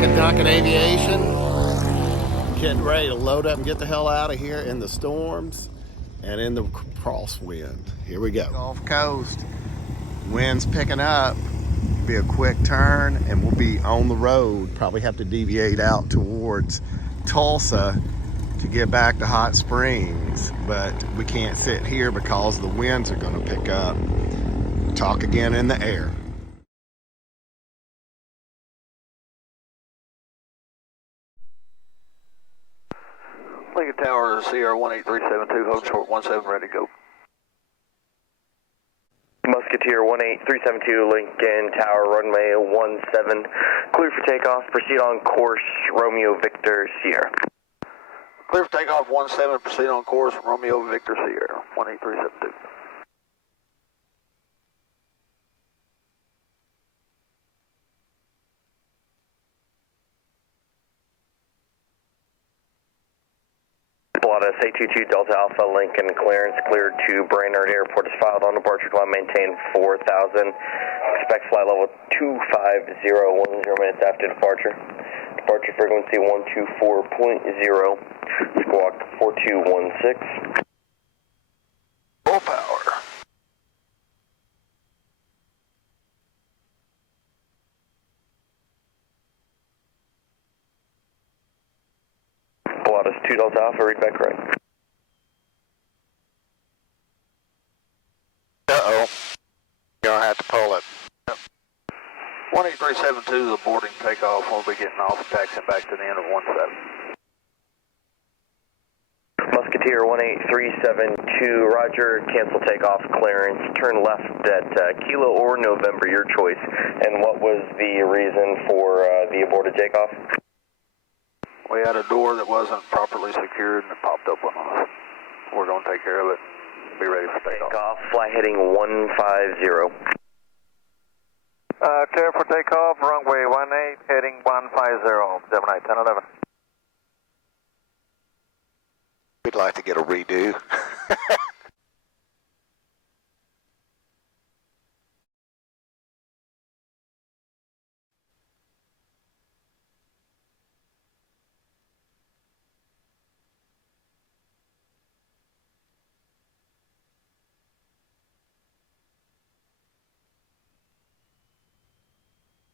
Second Duncan Aviation. Getting ready to load up and get the hell out of here in the storms and in the crosswind. Here we go. Gulf Coast. Wind's picking up. Be a quick turn and we'll be on the road. Probably have to deviate out towards Tulsa to get back to Hot Springs, but we can't sit here because the winds are going to pick up. Talk again in the air. Lincoln Tower, Sierra 18372, hold short 17, ready to go. Musketeer 18372, Lincoln Tower, runway 17, clear for takeoff, proceed on course, Romeo Victor Sierra. Clear for takeoff 17, proceed on course, Romeo Victor Sierra 18372. Pilatus 822 Delta Alpha, Lincoln clearance cleared to Brainerd Airport is filed on departure climb, maintain 4000. Expect flight level 250, 10 minutes after departure. Departure frequency 124.0, squawk 4216. Full power. Pilatus 2 Delta Alpha, read back right. Uh-oh. You're going to have to pull it. Yep. 18372 is a boarding takeoff. We'll be getting off and taxiing back to the end of 17. Musketeer 18372, roger, cancel takeoff clearance, turn left at Kilo or November, your choice. And what was the reason for the aborted takeoff? We had a door that wasn't properly secured and it popped up on us. We're going to take care of it and be ready for takeoff. Fly heading 150. Clear for takeoff, runway 18, heading 150, Gemini 1011. We'd like to get a redo.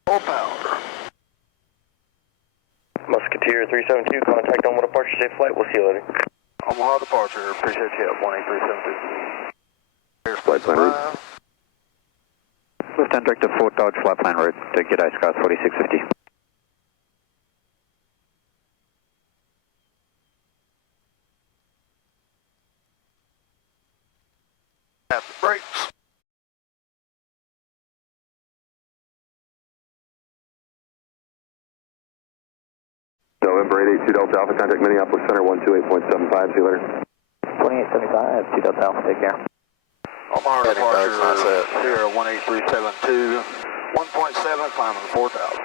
Full power. Musketeer 372, contact Omaha departure, safe flight, we'll see you later. Omaha departure, appreciate you at 18372. Here's Flight plan route. Lieutenant Director 4 Dodge, flight plan route to get Icecross 4650. Tap the brakes. November 882 Delta Alpha, contact Minneapolis Center 128.75, see you later. 2875, 2 Delta Alpha, take care. Omaha departure, Sierra 18372, 1.7, climbing 4000.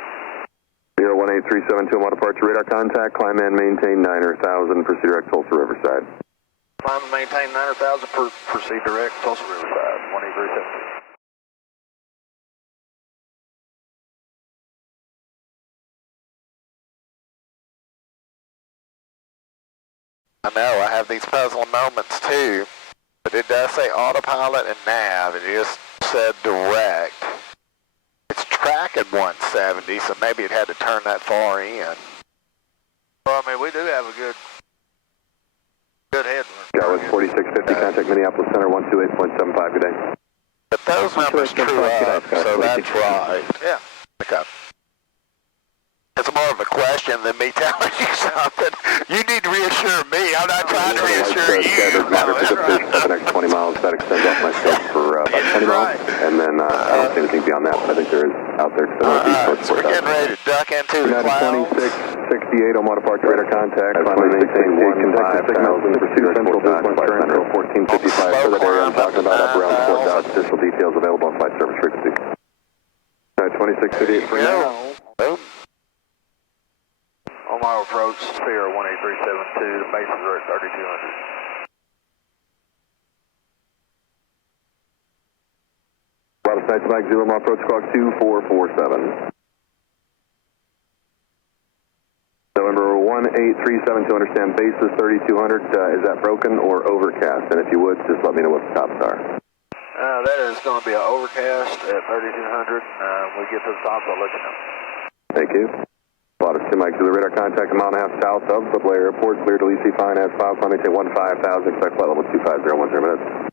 Sierra 18372, Omaha departure, radar contact, climb and maintain 9,000, proceed direct Tulsa Riverside. Climb and maintain 9,000, proceed direct Tulsa Riverside, 18372. I know, I have these puzzling moments too, but it does say autopilot and nav, it just said direct. It's tracking 170, so maybe it had to turn that far in. Well, I mean, we do have a good headwind. Dallas 4650, contact Minneapolis Center 128.75, good day. But those numbers true up, so that's right. Yeah. Okay. It's more of a question than me telling you something. You need to reassure me. I'm not trying to reassure you. Matter for the next 20 miles, that extends off my scope for about 20 miles, and then I don't see anything beyond that, but I think there is out there to the northeast. So we're getting ready to duck into the clouds. 2668, Omaha departure, radar contact, climb and maintain 150, signals and pursue central, business current, 1455, for that area I'm talking about, up around Fort Dodge, additional details available on flight service frequency. 2658 for now. Boom. Omaha approach, Sierra 18372, the bases are at 3200. Pilatus Night Mike 0, Omaha approach, squawk 2447. 1837 to understand basis 3200. Is that broken or overcast? And if you would, just let me know what the tops are. That is going to be an overcast at 3200. When we get to the top, I'll let you know. Thank you. Lotus 2 Mike Zulu, radar contact a mile and a half south of the Blair Airport. Clear to EC fine as filed. Climb maintain 15,000. Expect flight level 25010 minutes.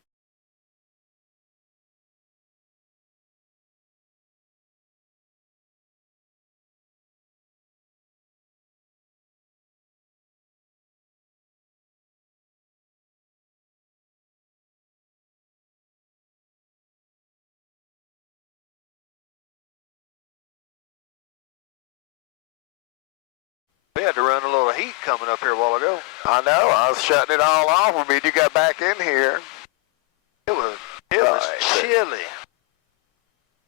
We had to run a little heat coming up here a while ago. I know, I was shutting it all off when you got back in here. It was chilly.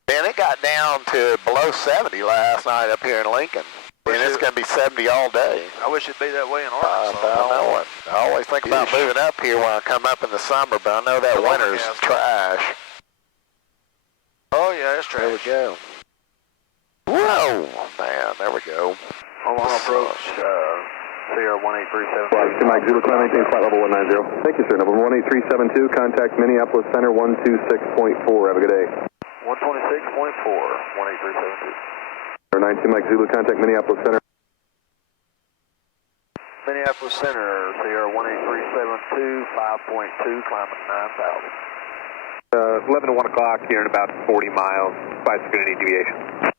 Man, it got down to below 70 last night up here in Lincoln. And it's going to be 70 all day. I wish it'd be that way in Arkansas. I know it. I always think about moving up here when I come up in the summer, but I know that winter's trash. Oh, yeah, it's trash. There we go. Whoa, man, there we go. Omaha approach, Sierra 18372. Lotus 2 Mike Zulu, climb maintain flight level 190. Thank you, sir. Number 18372, contact Minneapolis Center 126.4. Have a good day. 126.4, 18372. Number 92 Mike Zulu, contact Minneapolis Center. Minneapolis Center, Sierra 18372, 5.2, climbing 9,000. 11 to 1 o'clock here in about 40 miles, 5 any deviation.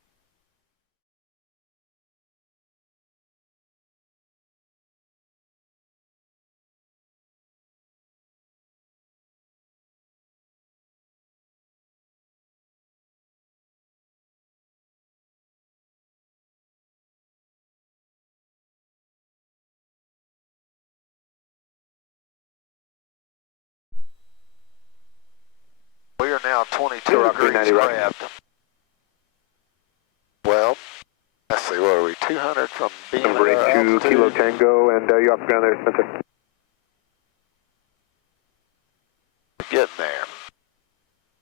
We are now 22 degrees craft. Well, let's see, what are we, 200 from being Number 82 Kilo Tango, and you off the ground there, Spencer. Getting there.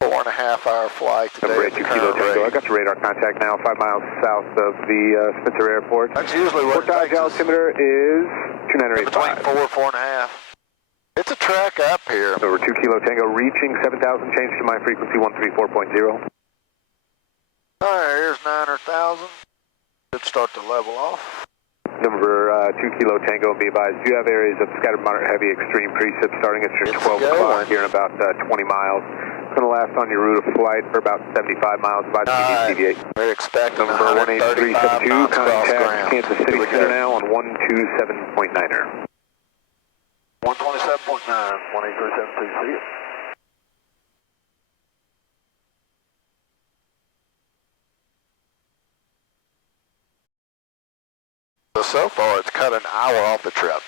4.5 hour flight today. Number 82 Kilo Tango, I got your radar contact now, 5 miles south of the Spencer Airport. That's usually what Port dodge altimeter is 2985. Between 4 and 4.5. It's a track up here. Number 2 Kilo Tango, reaching 7,000, change to my frequency 134.0. Alright, here's 900,000. Should start to level off. Number 2 Kilo Tango, be advised, you have areas of scattered moderate heavy extreme precip starting at your 12 o'clock here in about 20 miles. It's going to last on your route of flight for about 75 miles, about deviate. We're expecting Number 18372, contact Kansas City Center now on 127.9er. 127.9, 18372, see it. So far, it's cut an hour off the trip.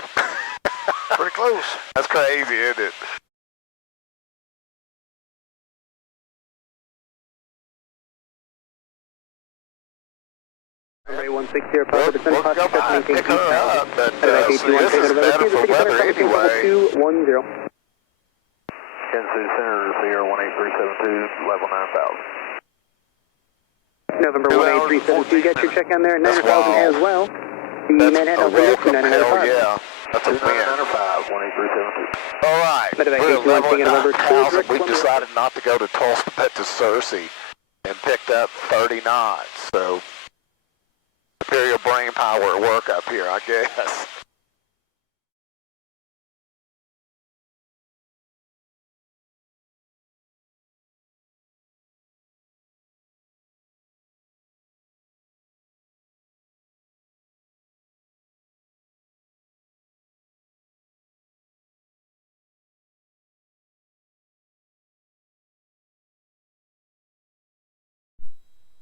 Pretty close. That's crazy, isn't it? Number 160, We'll go by and pick her up, but see, this is better for weather anyway. 210. Kansas City Center, Sierra 18372, level 9,000. November 18372, get your check on there, 9,000 as well. The That's Manhattan a welcome, 995. hell yeah. That's a win. 905, 18372. All right, we're level at 9,000. We decided not to go to Tulsa, but to Searcy, and picked up 30 knots. So, superior brain power at work up here, I guess.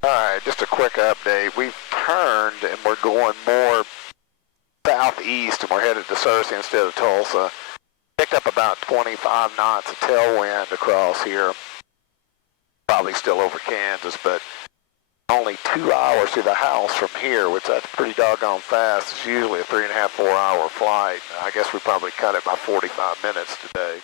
Alright, just a quick update. We've turned and we're going more southeast and we're headed to Searcy instead of Tulsa. Picked up about 25 knots of tailwind across here. Probably still over Kansas, but only 2 hours to the house from here, which that's pretty doggone fast. It's usually a 3.5, 4 hour flight. I guess we probably cut it by 45 minutes today.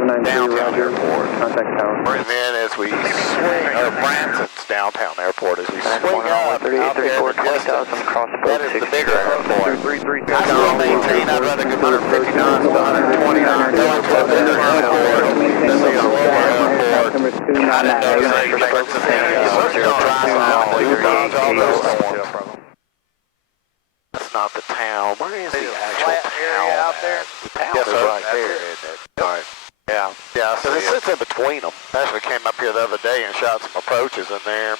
downtown airport. And then as we swing, Branson's downtown airport, as we swing out there in the distance, that is the bigger airport. I still maintain I'd rather go 150 knots to 120 knots going to a bigger airport than the slower airport. I didn't know there was any difference in the we're going to dry south, dodge all those storms. That's not the town. Where is the actual area out there? The town is right there, isn't it? All right. Yeah. Yeah, so it sits in between them. Actually came up here the other day and shot some approaches in there.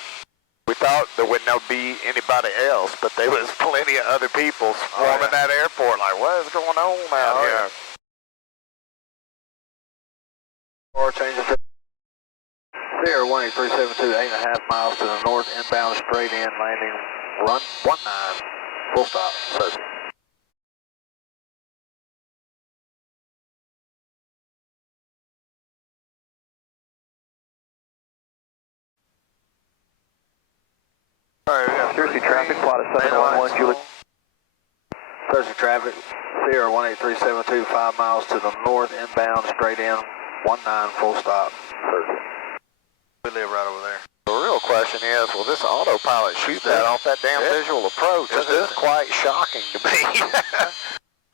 We thought there wouldn't be anybody else, but there was plenty of other people swarming that airport. Like, what is going on out here? Or change it to Sierra 18372, 8.5 miles to the north, inbound straight in, landing run 19, full stop, Cersei. Alright, we got Cersei traffic, plot of 711 Julie. Cersei traffic, Sierra 18372, 5 miles to the north, inbound straight in, 19, full stop, Cersei. We live right over there. The real question is, will this autopilot shoot that off that damn visual approach? This is quite shocking to me.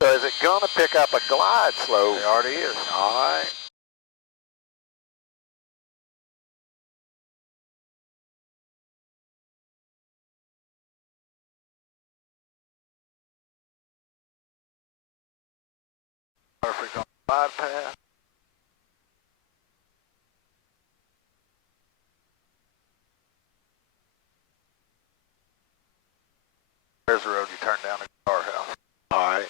So is it going to pick up a glide slope? It already is. All right. Perfect on the glide path. There's the road you turn down to the car house. All right.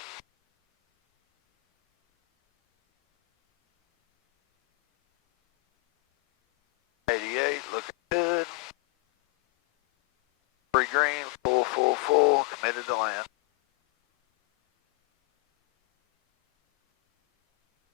Looking good. 3 green, full, committed to land.